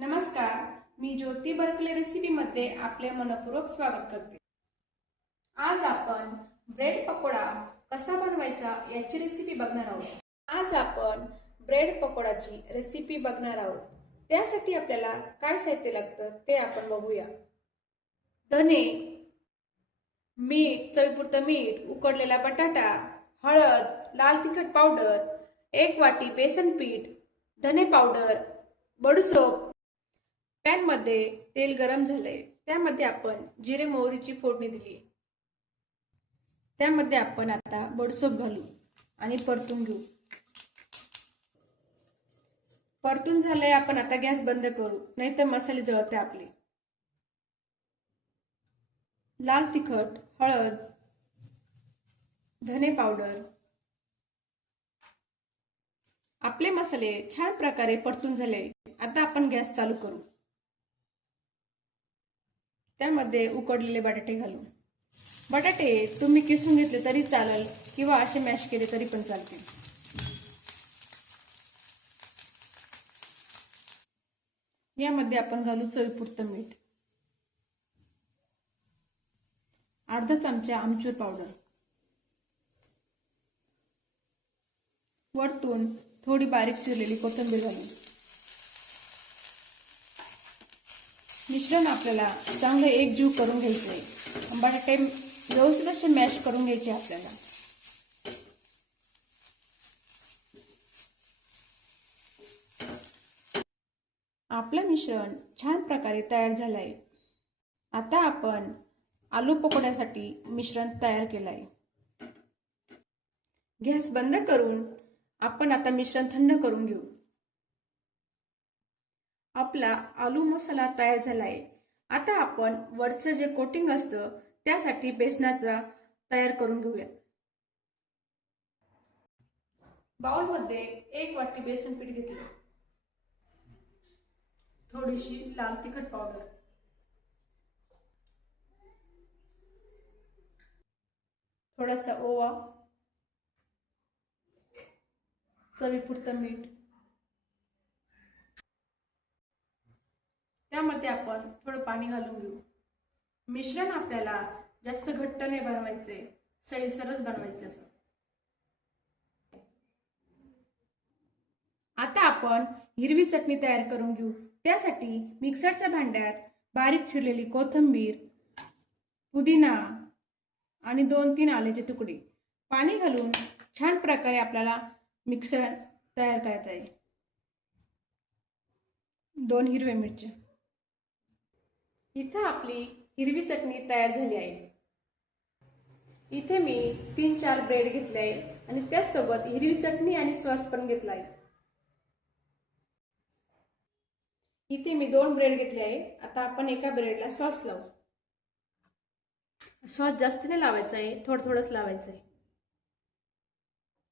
नमस्कार मी ज्योती बर्कले रेसिपीमध्ये आपले मनपूर्वक स्वागत करते. आज आपण ब्रेड पकोडा कसा बनवायचा याची रेसिपी बघणार आहोत. आज आपण ब्रेड पकोडाची रेसिपी बघणार आहोत. त्यासाठी आपल्याला काय साहित्य लागतं ते आपण बघूया. धने मीठ चवीपुरतं मीठ उकडलेला बटाटा हळद लाल तिखट पावडर एक वाटी बेसन पीठ धने पावडर बडसोप पॅनमध्ये तेल गरम झालंय. त्यामध्ये आपण जिरे मोहरीची फोडणी दिली त्यामध्ये आपण आता बडसोप घालू आणि परतून घेऊ. परतून झालंय आपण आता गॅस बंद करू नाहीतर मसाले जळते आपले. लाल तिखट हळद धने पावडर. आपले मसाले छान प्रकारे परतून झाले. आता आपण गॅस चालू करू. त्यामध्ये उकडलेले बटाटे घालू बटाटे तुम्ही किसून घेतले तरी चालेल किंवा असे मॅश केले तरी पण चालतील. यामध्ये आपण घालू चवीपुरतं मीठ. अर्धा चमचा आमचूर पावडर. वरतून थोडी बारीक चिरलेली कोथिंबीर घालू मिश्रण आपल्याला चांगलं एकजीव करून घ्यायचं आहे बटाटे व्यवस्थित असे मॅश करून घ्यायचे आपल्याला. आपलं मिश्रण छान प्रकारे तयार झालं आहे आता आपण आलू पकोड्यासाठी मिश्रण तयार केलं आहे गॅस बंद करून आपण आता मिश्रण थंड करून घेऊ. आपला आलू मसाला तयार झाला आहे आता आपण वरचं जे कोटिंग असतं त्यासाठी बेसनाचा तयार करून घेऊया बाउलमध्ये एक वाटी बेसन पीठ घेतले. थोडीशी लाल तिखट पावडर. थोडासा ओवा. चवीपुरतं मीठ. त्यामध्ये आपण थोडं पाणी घालून घेऊ. मिश्रण आपल्याला जास्त घट्ट नाही बनवायचे सैलसरच बनवायचे असं. आता आपण हिरवी चटणी तयार करून घेऊ. त्यासाठी मिक्सरच्या भांड्यात बारीक चिरलेली कोथिंबीर पुदिना आणि दोन तीन आल्याचे तुकडे. पाणी घालून छान प्रकारे आपल्याला मिक्सर तयार करायचं आहे. दोन हिरवे मिरच्या. इथं आपली हिरवी चटणी तयार झाली आहे. इथे मी तीन चार ब्रेड घेतले आहे आणि त्याचसोबत हिरवी चटणी आणि सॉस पण घेतला आहे. इथे मी दोन ब्रेड घेतले आहे. आता आपण एका ब्रेडला सॉस लावू. सॉस जास्त नाही लावायचा आहे थोडं थोडंच लावायचं आहे.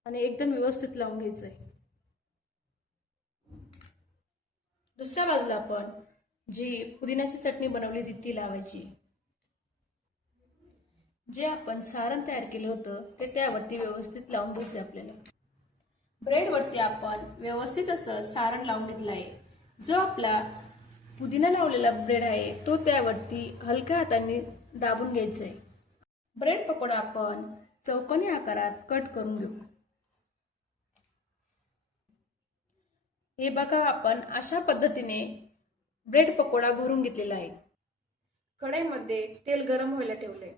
आणि एकदम व्यवस्थित लावून घ्यायचं आहे. दुसऱ्या बाजूला आपण जी पुदिन्याची चटणी बनवली होती ती लावायची. जे आपण सारण तयार केलं होतं ते त्यावरती व्यवस्थित लावून घ्यायचं आपल्याला. ब्रेडवरती आपण व्यवस्थित असं सारण लावून घेतलं आहे. जो आपला पुदिना लावलेला ब्रेड आहे तो त्यावरती हलक्या हाताने दाबून घ्यायचा आहे. ब्रेड पकोडा आपण चौकोनी आकारात कट करून घेऊ. हे बघा आपण अशा पद्धतीने ब्रेड पकोडा भरून घेतलेला आहे. कढईमध्ये तेल गरम व्हायला ठेवलंय.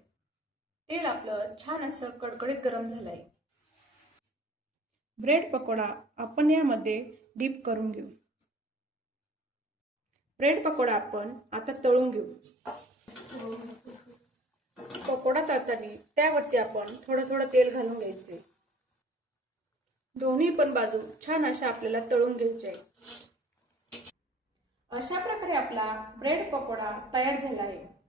तेल आपलं छान असं कडकडीत गरम झालंय. ब्रेड पकोडा आपण यामध्ये डीप करून घेऊ. ब्रेड पकोडा आपण आता तळून घेऊ. पकोडा तळताना त्यावरती आपण थोडं थोडं तेल घालून घ्यायचे दोन्ही पण बाजू छान अशा आपल्याला तळून घ्यायचे आहे अशा प्रकारे आपला ब्रेड पकोडा तयार झाला आहे.